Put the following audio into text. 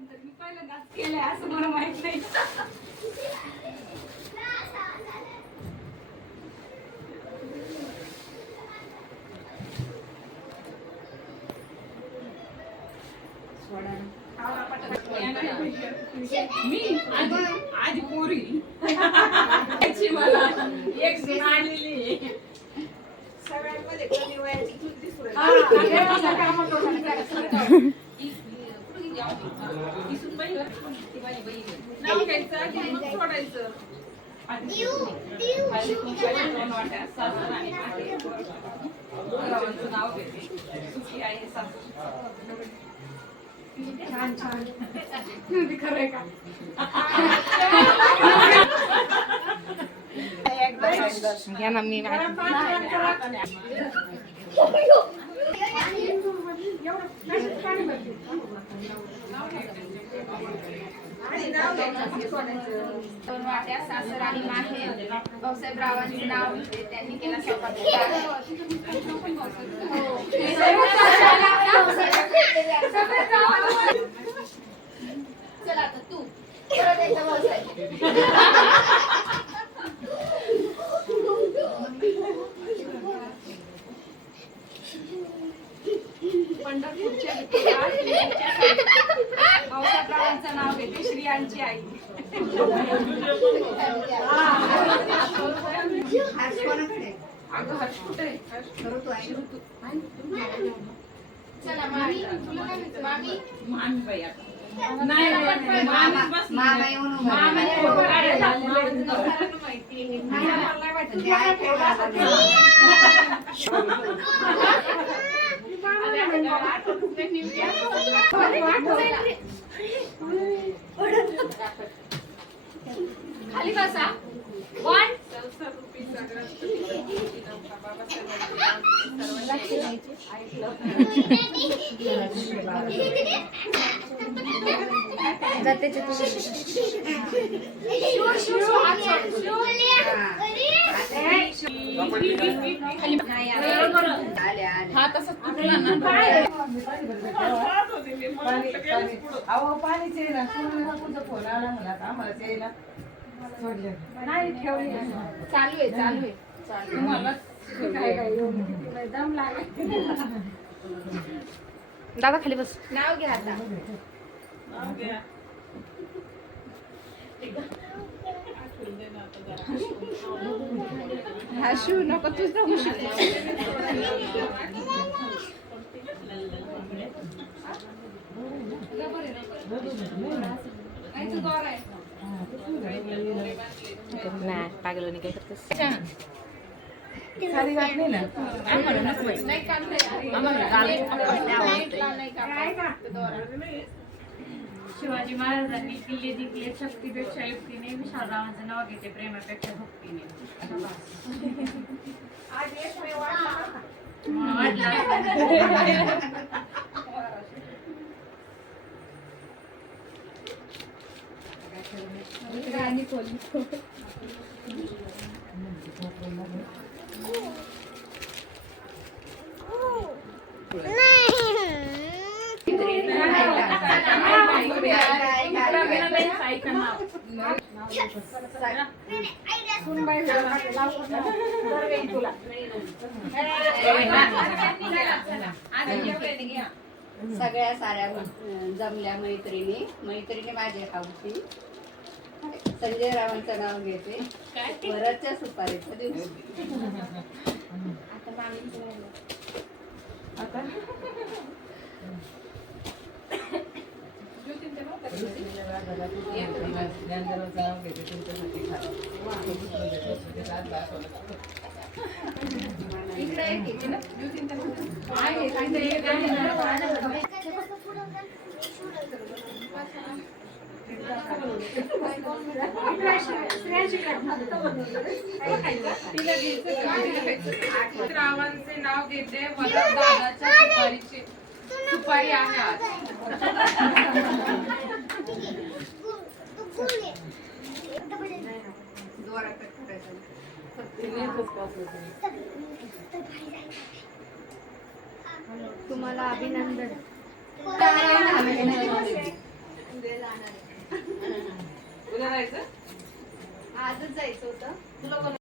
कोणतरी मी पहिल्यांदाच केलंय असं मला माहित नाही. मी आधी पोरी मला एक आलेली सगळ्यांमध्ये कमी वयाची चूल दिसू सोडायचं नाव घेते सुखी आहे सासू. छान छान खरंय का? घ्या ना मी दोन वाट्या सासर आणि माहेर भाऊसाहेबरावांचे नाव घेते त्यांनी केला स्वयंपाक. चला आता तू परत एकदा भाऊसाहेब. पंढरपूरच्या भाऊसाहेबरावांचं नाव घेते श्रियांची आई. अगं हर्ष कुठे आहे? चला मामी तुला काय म्हणतो मामी? मामी बाई आता नाही मामा येऊन माहिती खाली बसा. वन हा तसं पाणीच येईना फोन आला मला आम्हाला यायला नाही ठेवली चालू आहे तुम्हाला दम लागेल. दादा खाली बस. नाव घ्या आता. हसू नको तुझं हुशू. नाही पागल काय करतेस? साडी घातली ना नाही शिवाजी महाराजांनी किल्ले जिंकले शक्तीपेक्षा युक्तीने, विशालरावांचं नाव घेते प्रेमापेक्षा भक्तीने. सगळ्या साऱ्या जमल्या मैत्रिणी माझ्या हावशी. संजय रावांचं नाव घेते. वरच्या सुपारीचा दिवस. आता मामींचं आता रावांचे नाव घेते मला दादाच्या सुपारीची सुपारी आहे आज. तुम्हाला अभिनंदन. उद्या जायचं आजच जायचं होतं. तुला